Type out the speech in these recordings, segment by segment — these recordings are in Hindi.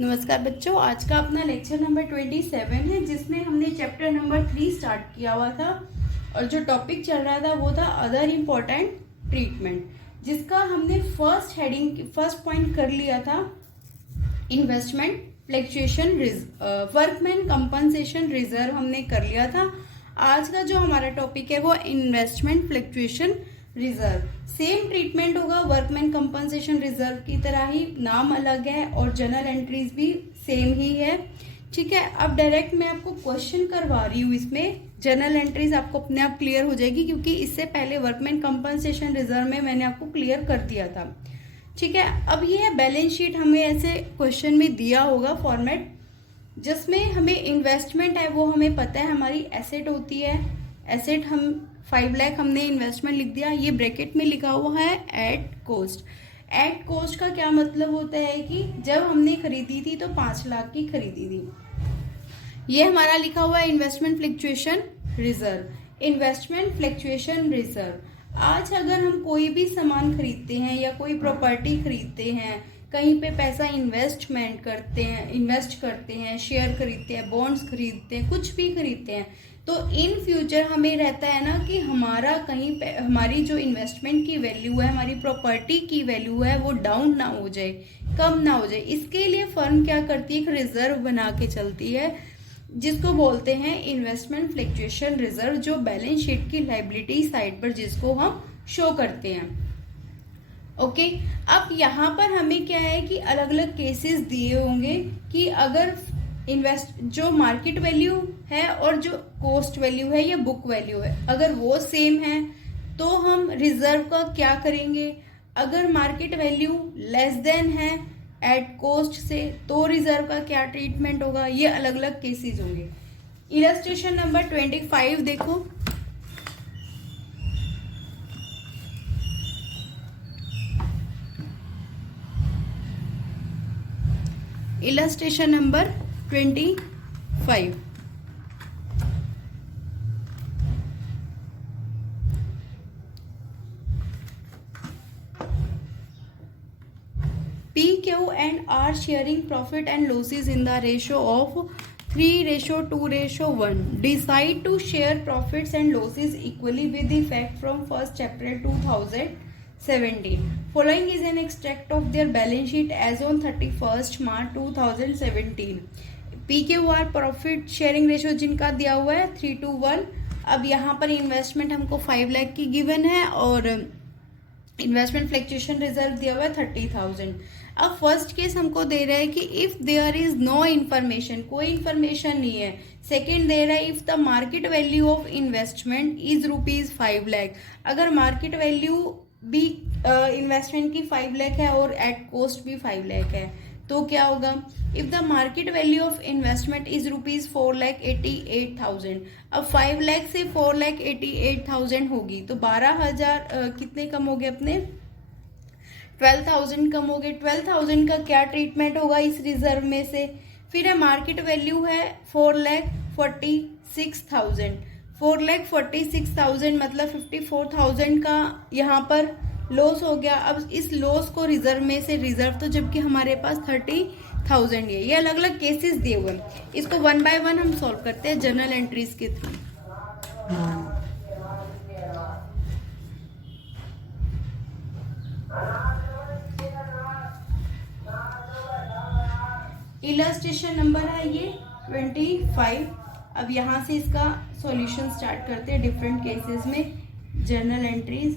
नमस्कार बच्चों, आज का अपना लेक्चर नंबर 27 है जिसमें हमने चैप्टर नंबर 3 स्टार्ट किया हुआ था और जो टॉपिक चल रहा था वो था अदर इम्पोर्टेंट ट्रीटमेंट, जिसका हमने फर्स्ट पॉइंट कर लिया था investment fluctuation workman compensation reserve हमने कर लिया था। आज का जो हमारा टॉपिक है वो investment fluctuation reserve. Same treatment होगा वर्कमैन कंपनसेशन रिजर्व की तरह ही, नाम अलग है और जर्नल एंट्रीज भी सेम ही है। ठीक है, अब डायरेक्ट मैं आपको क्वेश्चन करवा रही हूँ। इसमें जर्नल एंट्रीज आपको अपने आप क्लियर हो जाएगी क्योंकि इससे पहले वर्कमैन कंपनसेशन रिजर्व में मैंने आपको क्लियर कर दिया था। ठीक है, अब ये है बैलेंस शीट। हमें ऐसे क्वेश्चन में दिया होगा फॉर्मेट जिसमें हमें इन्वेस्टमेंट है वो हमें पता है हमारी एसेट होती है। एसेट हम 5 लाख हमने इन्वेस्टमेंट लिख दिया, ये ब्रैकेट में लिखा हुआ है एट कोस्ट। एट कोस्ट का क्या मतलब होता है कि जब हमने खरीदी थी तो 5 लाख की खरीदी थी। ये हमारा लिखा हुआ है investment fluctuation reserve. Investment fluctuation reserve, आज अगर हम कोई भी सामान खरीदते हैं या कोई प्रॉपर्टी खरीदते हैं, कहीं पे पैसा इन्वेस्ट करते हैं, शेयर खरीदते हैं, बॉन्ड्स खरीदते हैं, कुछ भी खरीदते हैं, तो इन फ्यूचर हमें रहता है ना कि हमारा कहीं पे हमारी जो इन्वेस्टमेंट की वैल्यू है, हमारी प्रॉपर्टी की वैल्यू है, वो डाउन ना हो जाए, कम ना हो जाए। इसके लिए फर्म क्या करती है, एक रिजर्व बना के चलती है जिसको बोलते हैं इन्वेस्टमेंट फ्लक्चुएशन रिजर्व, जो बैलेंस शीट की लायबिलिटी साइड पर जिसको हम शो करते हैं। ओके, अब यहाँ पर हमें क्या है कि अलग अलग केसेस दिए होंगे कि अगर जो मार्केट वैल्यू है और जो कॉस्ट वैल्यू है या बुक वैल्यू है, अगर वो सेम है तो हम रिजर्व का क्या करेंगे। अगर मार्केट वैल्यू लेस देन है एट कॉस्ट से तो रिजर्व का क्या ट्रीटमेंट होगा। ये अलग अलग केसेस होंगे। इलस्ट्रेशन नंबर 25 देखो। Illustration number 25। P, Q and R sharing profit and losses in the ratio of 3:2:1. Decide to share profits and losses equally with effect from 1st April 2017. Following is an extract of their balance sheet as on 31st March 2017. PQR profit sharing ratio जिनका दिया हुआ है 3:1। अब यहाँ पर इन्वेस्टमेंट हमको 5 लाख की गिवन है और इन्वेस्टमेंट फ्लक्चुएशन रिजर्व दिया हुआ है 30,000। अब फर्स्ट केस हमको दे रहा है कि if there is no information, कोई इन्फॉर्मेशन नहीं है। सेकेंड दे रहा है if the market value of investment is ₹5 lakh, अगर मार्केट वैल्यू भी इन्वेस्टमेंट की 5 लाख है और एट कॉस्ट भी 5 लाख है तो क्या होगा। If the market value of investment is ₹4,88,000, अब 5 लाख से 4,88,000 होगी तो 12,000 कितने कम हो गए अपने, 12,000 कम हो गए। 12,000 का क्या ट्रीटमेंट होगा इस रिजर्व में से। फिर है मार्केट वैल्यू है 4,46,000, 4,46,000 मतलब 54,000 का यहाँ पर लॉस हो गया। अब इस लॉस को रिजर्व में से, रिजर्व तो जबकि हमारे पास 30,000 है। ये अलग अलग केसेस दिए हुए हैं, इसको 1 बाय 1 हम सॉल्व करते हैं जर्नल एंट्रीज के थ्रू। इलस्ट्रेशन नंबर है ये 25। अब यहाँ से इसका सॉल्यूशन स्टार्ट करते हैं डिफरेंट केसेस में जर्नल एंट्रीज।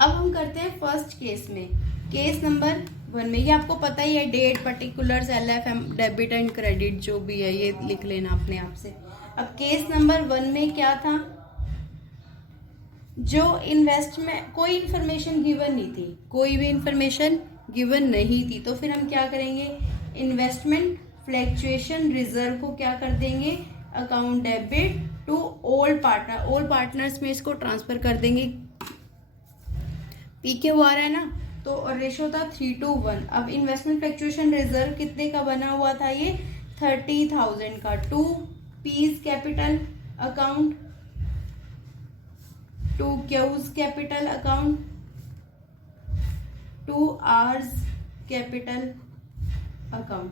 अब हम करते हैं फर्स्ट केस में, केस नंबर 1 में। ये आपको पता ही है, date, particulars, LFM, debit and credit जो भी है ये लिख लेना अपने आप से। अब केस नंबर 1 में क्या था, जो इन्वेस्टमेंट कोई इंफॉर्मेशन गिवन नहीं थी, कोई भी इंफॉर्मेशन गिवन नहीं थी, तो फिर हम क्या करेंगे, इन्वेस्टमेंट फ्लक्चुएशन रिजर्व को क्या कर देंगे, account debit to old partner, old partners में इसको ट्रांसफर कर देंगे। PQ आ रहा है ना, तो रेशो था 3:1। अब इन्वेस्टमेंट फ्लक्चुएशन रिजर्व कितने का बना हुआ था ये 30,000 का। To P's capital account, to Q's capital account, to R's capital account.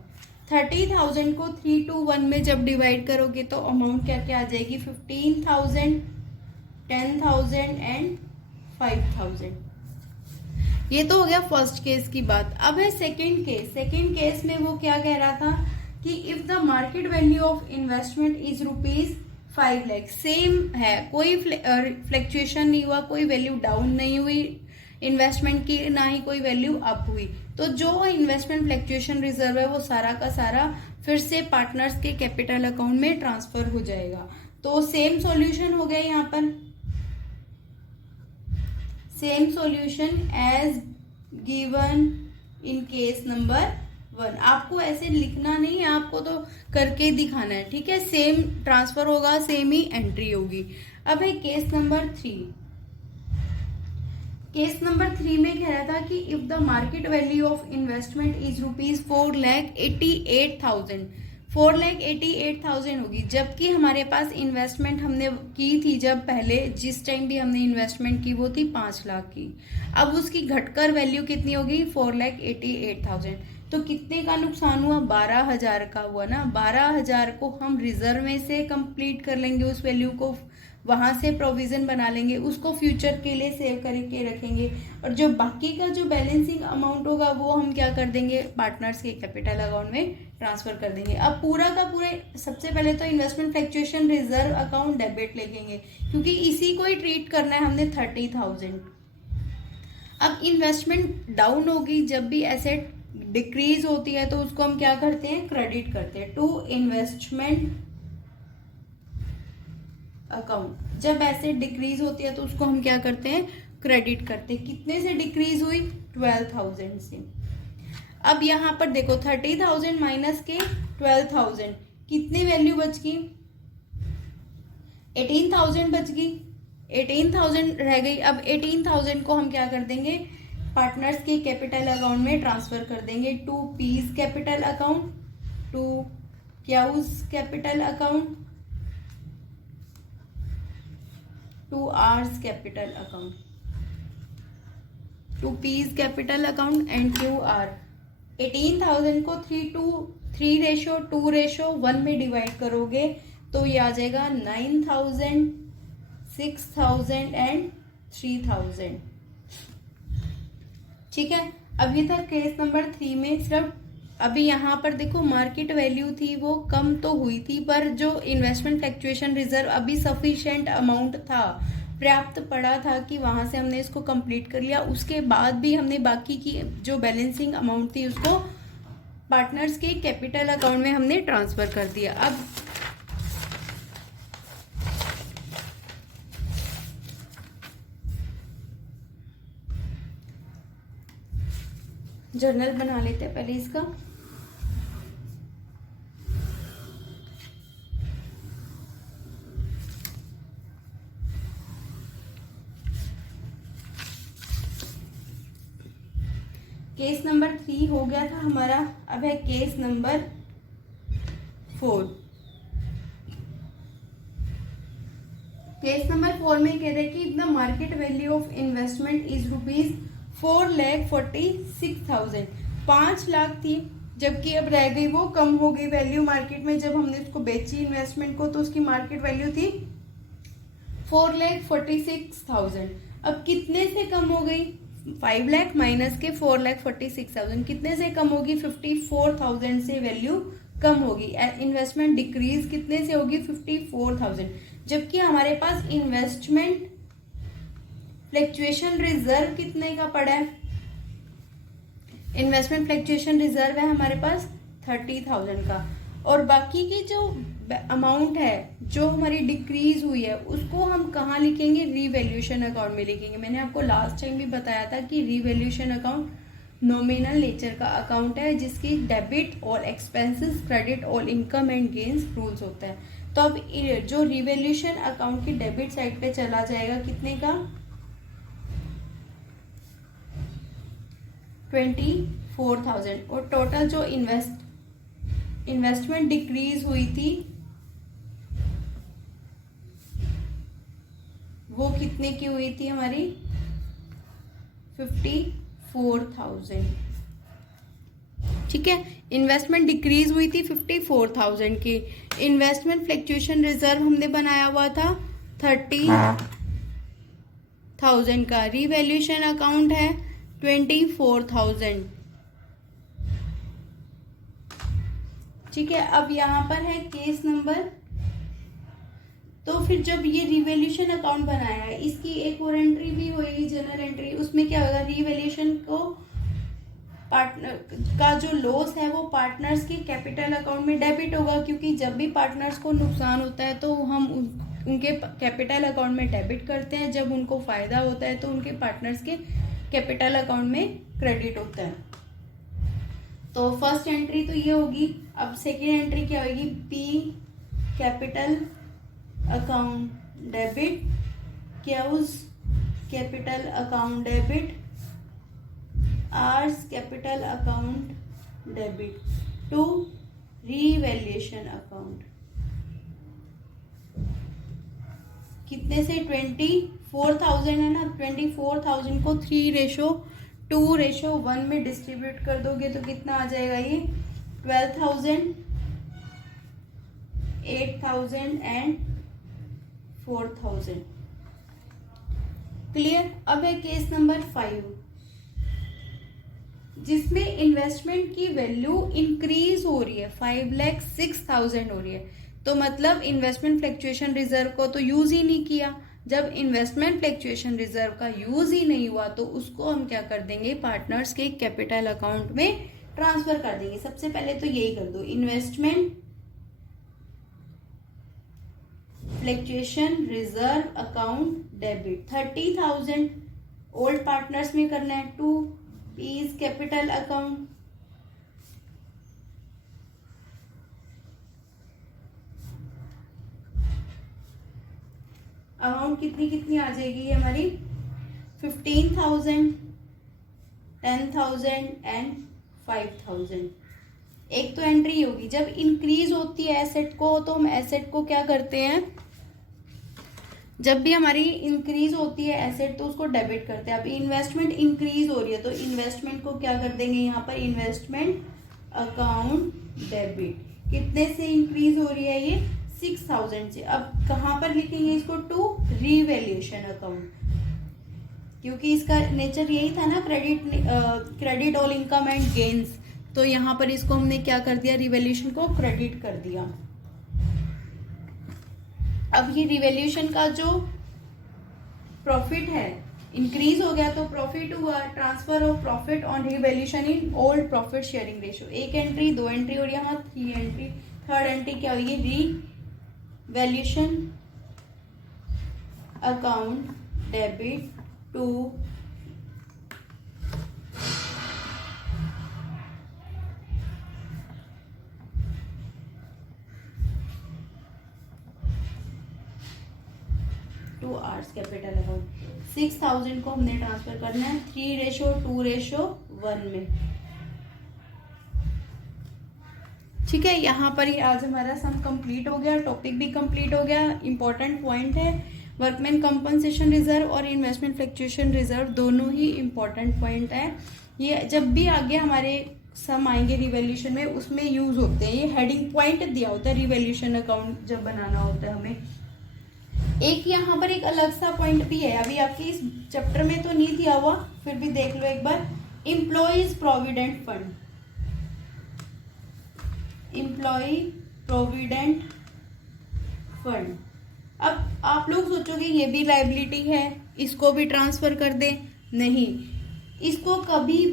30,000 को 3:1 में जब डिवाइड करोगे तो अमाउंट क्या क्या आ जाएगी 15,000, 10,000 एंड 5,000। ये तो हो गया फर्स्ट केस की बात। अब है सेकंड केस। सेकंड केस में वो क्या कह रहा था कि if the market value of investment is ₹5 lakh, same है, कोई फ्लक्चुएशन नहीं हुआ, कोई वैल्यू डाउन नहीं हुई इन्वेस्टमेंट की, ना ही कोई वैल्यू अप हुई, तो जो इन्वेस्टमेंट फ्लक्चुएशन रिजर्व है वो सारा का सारा फिर से पार्टनर्स के कैपिटल अकाउंट में ट्रांसफर हो जाएगा। तो सेम सॉल्यूशन हो गया यहाँ पर, same solution as given in case number 1। आपको ऐसे लिखना नहीं है, आपको तो करके दिखाना है, ठीक है। सेम ट्रांसफर होगा, सेम ही एंट्री होगी। अब है केस नंबर 3। केस नंबर 3 में कह रहा था कि if the market value of investment is ₹4,88,000, 4,88,000 होगी, जबकि हमारे पास इन्वेस्टमेंट हमने की थी जब पहले, जिस टाइम भी हमने इन्वेस्टमेंट की वो थी 5 लाख की। अब उसकी घटकर वैल्यू कितनी होगी 4,88,000। तो कितने का नुकसान हुआ 12,000 का हुआ ना। 12,000 को हम रिजर्व में से कंप्लीट कर लेंगे, उस वैल्यू को वहां से प्रोविजन बना लेंगे, उसको फ्यूचर के लिए सेव करके रखेंगे, और जो बाकी का जो बैलेंसिंग अमाउंट होगा वो हम क्या कर देंगे पार्टनर्स के कैपिटल अकाउंट में ट्रांसफर कर देंगे। अब पूरा का पूरे सबसे पहले तो investment fluctuation reserve account debit लिखेंगे, क्योंकि इसी को ही ट्रीट करना है हमने 30,000। अब इन्वेस्टमेंट डाउन होगी, जब भी एसेट डिक्रीज होती है तो उसको हम क्या करते हैं क्रेडिट करते हैं टू इन्वेस्टमेंट अकाउंट। जब एसेट डिक्रीज होती है तो उसको हम क्या करते हैं क्रेडिट करते हैं। कितने से डिक्रीज हुई 12,000 से। अब यहां पर देखो 30,000 माइनस के 12,000 कितनी वैल्यू बच गई 18,000 बच गई, 18,000 रह गई। अब 18,000 को हम क्या कर देंगे पार्टनर्स के कैपिटल अकाउंट में ट्रांसफर कर देंगे to P's capital account, to Q's capital account, to R's capital account, to P's capital account and to R. 18,000 को 3:2:1 में डिवाइड करोगे तो ये आ जाएगा 9,000, 6,000 एंड 3,000। ठीक है। अभी तक केस नंबर 3 में सिर्फ अभी यहाँ पर देखो मार्केट वैल्यू थी वो कम तो हुई थी, पर जो इन्वेस्टमेंट फ्लक्चुएशन रिजर्व अभी सफिशिएंट अमाउंट था, पर्याप्त पड़ा था कि वहां से हमने इसको कंप्लीट कर लिया। उसके बाद भी हमने बाकी की जो बैलेंसिंग अमाउंट थी उसको पार्टनर्स के कैपिटल अकाउंट में हमने ट्रांसफर कर दिया। अब जर्नल बना लेते हैं पहले इसका। केस नंबर 3 हो गया था हमारा। अब है केस नंबर 4। केस नंबर 4 में कह रहे हैं कि the market value of investment is ₹4,46,000। 5 lakh थी, जबकि अब रह गई वो कम हो गई वैल्यू मार्केट में। जब हमने उसको बेची इन्वेस्टमेंट को तो उसकी मार्केट वैल्यू थी 4,46,000। अब कितने से कम हो गई 5 लाख माइनस के 4,46,000 कितने से कम होगी 54,000 से वैल्यू कम होगी। इन्वेस्टमेंट डिक्रीज कितने से होगी 54,000, जबकि हमारे पास इन्वेस्टमेंट फ्लक्चुएशन रिजर्व कितने का पड़ा है। इन्वेस्टमेंट फ्लक्चुएशन रिजर्व है हमारे पास 30,000 का, और बाकी की जो अमाउंट है जो हमारी डिक्रीज हुई है उसको हम कहाँ लिखेंगे रीवैल्यूएशन अकाउंट में लिखेंगे। मैंने आपको लास्ट टाइम भी बताया था कि रीवैल्यूएशन अकाउंट नॉमिनल नेचर का अकाउंट है, जिसकी debit all expenses, credit all income and gains rules होता है। तो अब जो रीवैल्यूएशन अकाउंट की डेबिट साइड पे चला जाएगा कितने का 24,000 और टोटल जो इन्वेस्टमेंट डिक्रीज हुई थी वो कितने की हुई थी हमारी 54,000। ठीक है, इन्वेस्टमेंट डिक्रीज हुई थी 54,000 की। इन्वेस्टमेंट फ्लक्चुएशन रिजर्व हमने बनाया हुआ था 30,000 का। रीवैल्यूएशन अकाउंट है 24,000। ठीक है, अब यहाँ पर है केस नंबर। तो फिर जब ये रिवैल्यूएशन अकाउंट बनाया है, इसकी एक और एंट्री भी होगी जनरल एंट्री। उसमें क्या होगा, रिवैल्यूएशन को पार्टनर का जो लॉस है वो पार्टनर्स के कैपिटल अकाउंट में डेबिट होगा, क्योंकि जब भी पार्टनर्स को नुकसान होता है तो हम उनके कैपिटल अकाउंट में डेबिट करते हैं, जब उनको फायदा होता है तो उनके पार्टनर्स के कैपिटल अकाउंट में क्रेडिट होता है। तो फर्स्ट एंट्री तो ये होगी। अब सेकेंड एंट्री क्या होगी, P capital account debit, Q's capital account debit, R's capital account debit to revaluation account. कितने से 24,000 है ना, 24,000 को 3:2:1 में डिस्ट्रीब्यूट कर दोगे तो कितना आ जाएगा, ये 12,000, 8,000 एंड 4,000। क्लियर। अब है केस नंबर 5, जिसमें इन्वेस्टमेंट की वैल्यू इंक्रीज हो रही है, 5,06,000 हो रही है। तो मतलब इन्वेस्टमेंट फ्लक्चुएशन रिजर्व को तो यूज ही नहीं किया। जब इन्वेस्टमेंट फ्लक्चुएशन रिजर्व का यूज ही नहीं हुआ तो उसको हम क्या कर देंगे, पार्टनर्स के कैपिटल अकाउंट में ट्रांसफर कर देंगे। सबसे पहले तो यही कर दो, investment fluctuation reserve account debit 30,000 old partners में करना है, to P's capital account, amount कितनी कितनी आ जाएगी हमारी 15,000, 10,000 एंड 5,000। एक तो एंट्री होगी, जब इंक्रीज होती है एसेट को तो हम एसेट को क्या करते हैं, जब भी हमारी इंक्रीज होती है एसेट तो उसको डेबिट करते हैं। अब इन्वेस्टमेंट इंक्रीज हो रही है तो इन्वेस्टमेंट को क्या कर देंगे, यहाँ पर इन्वेस्टमेंट अकाउंट डेबिट। कितने से इंक्रीज हो रही है ये, 6,000 से। अब कहाँ पर लिखेंगे इसको, टू रीवैल्यूएशन अकाउंट, क्योंकि इसका नेचर यही था ना, credit all income and gains. तो यहाँ पर इसको हमने क्या कर दिया, रिवैल्यूएशन को क्रेडिट कर दिया। अब ये रिवैल्यूएशन का जो प्रॉफिट है इंक्रीज हो गया तो प्रॉफिट हुआ, transfer of profit on revaluation in old profit sharing ratio. एक एंट्री, दो एंट्री और यहाँ 3 एंट्री। थर्ड एंट्री क्या होगी, revaluation account debit to R's capital account. 6,000 को हमने ट्रांसफर करना है 3:2:1 में। ठीक है, यहाँ पर ही आज हमारा सम कंप्लीट हो गया, टॉपिक भी कंप्लीट हो गया। इंपॉर्टेंट पॉइंट है, वर्कमैन कंपनसेशन रिजर्व और इन्वेस्टमेंट फ्लक्चुएशन रिजर्व दोनों ही इंपॉर्टेंट पॉइंट है। ये जब भी आगे हमारे सम आएंगे रिवैल्यूएशन में उसमें यूज होते हैं। ये हेडिंग पॉइंट दिया होता है रिवैल्यूएशन अकाउंट जब बनाना होता है हमें। एक यहाँ पर एक अलग सा पॉइंट भी है, अभी आपके इस चैप्टर में तो नहीं दिया हुआ, फिर भी देख लो एक बार। Employees provident fund, employee provident fund. अब आप लोग सोचोगे ये भी लायबिलिटी है, इसको भी ट्रांसफर कर दे। नहीं, इसको कभी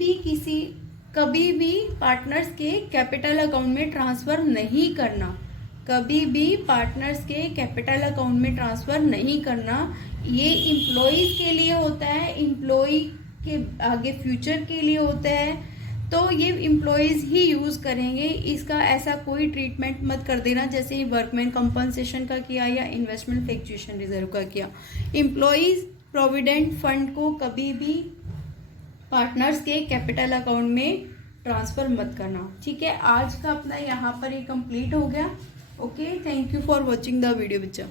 भी पार्टनर्स के कैपिटल अकाउंट में ट्रांसफर नहीं करना, कभी भी पार्टनर्स के कैपिटल अकाउंट में ट्रांसफर नहीं करना। ये इम्प्लॉइज के लिए होता है, इम्प्लॉय के आगे फ्यूचर के लिए होता है, तो ये इम्प्लॉइज ही यूज करेंगे। इसका ऐसा कोई ट्रीटमेंट मत कर देना जैसे वर्कमैन कंपनसेशन का किया या इन्वेस्टमेंट फ्लक्चुएशन रिजर्व का किया। इम्प्लॉइज प्रोविडेंट फंड को कभी भी पार्टनर्स के कैपिटल अकाउंट में ट्रांसफर मत करना। ठीक है, आज का अपना यहाँ पर ये कंप्लीट हो गया। Okay, thank you for watching the video बच्चा।